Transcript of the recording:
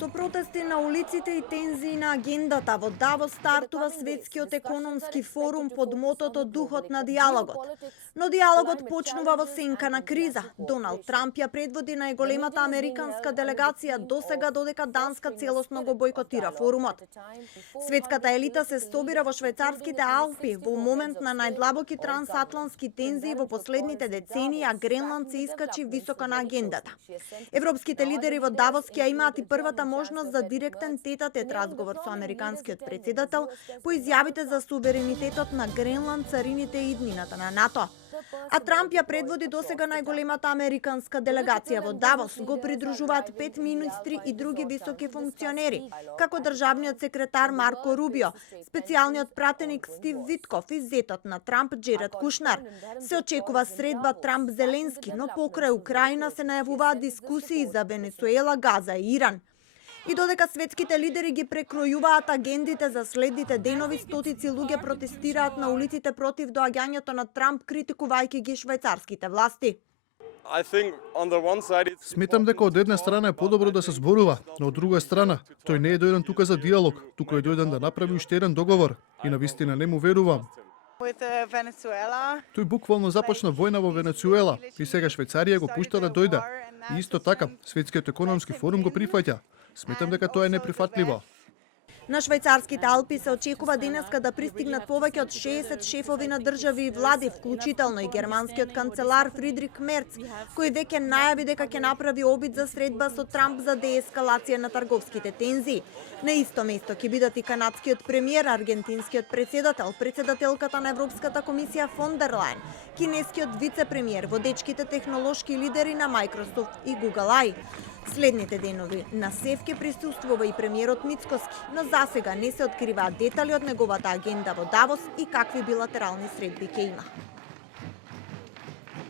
Со протести на улиците и тензии на агендата, во Давос стартува Светскиот економски форум под мотото Духот на диалогот. Но диалогот почнува во сенка на криза. Доналд Трамп ја предводи најголемата американска делегација досега, додека Данска целосно го бойкотира форумот. Светската елита се собира во швајцарските Алпи во момент на најдлабоки трансатлантски тензии во последните децении, а Гренланд се искачи високо на агендата. Европските лидери во Давос ќе имаат и првата можност за директен тет-а-тет разговор со американскиот претседател по изјавите за суверенитетот на Гренланд, царините и иднината на НАТО. А Трамп ја предводи досега најголемата американска делегација во Давос. Го придружуваат 5 министри и други високи функционери, како државниот секретар Марко Рубио, специјалниот пратеник Стив Витков и зетот на Трамп Джеред Кушнер. Се очекува средба Трамп-Зеленски, но покрај Украина се најавуваат дискусии за Венецуела, Газа и Иран. И додека светските лидери ги прекројуваат агендите за следните денови, стотици луѓе протестираат на улиците против доаѓањето на Трамп, критикувајќи ги швајцарските власти. Сметам дека од една страна е подобро да се зборува, но од друга страна, тој не е дојден тука за диалог, туку е дојден да направи уште еден договор. И навистина не му верувам. Тој буквално започна војна во Венецуела и сега Швајцарија го пушта да дојде. И исто така, Светскиот економски форум го прифаќа. Сметам дека тоа е неприфатливо. На швајцарските Алпи се очекува денеска да пристигнат повеќе од 60 шефови на држави и влади, вклучително и германскиот канцелар Фридрих Мерц, кој веќе најави дека ќе направи обид за средба со Трамп за деескалација на трговските тензии. На исто место ќе бидат и канадскиот премиер, аргентинскиот претседател, претседателката на Европската комисија фон дер Лајен, кинескиот вице-премиер, водечките технолошки лидери на Microsoft и Google AI. Следните денови на СЕФ ќе присуствува и премиерот Мицкоски, но засега не се откриваат детали од неговата агенда во Давос и какви билатерални средби ќе има.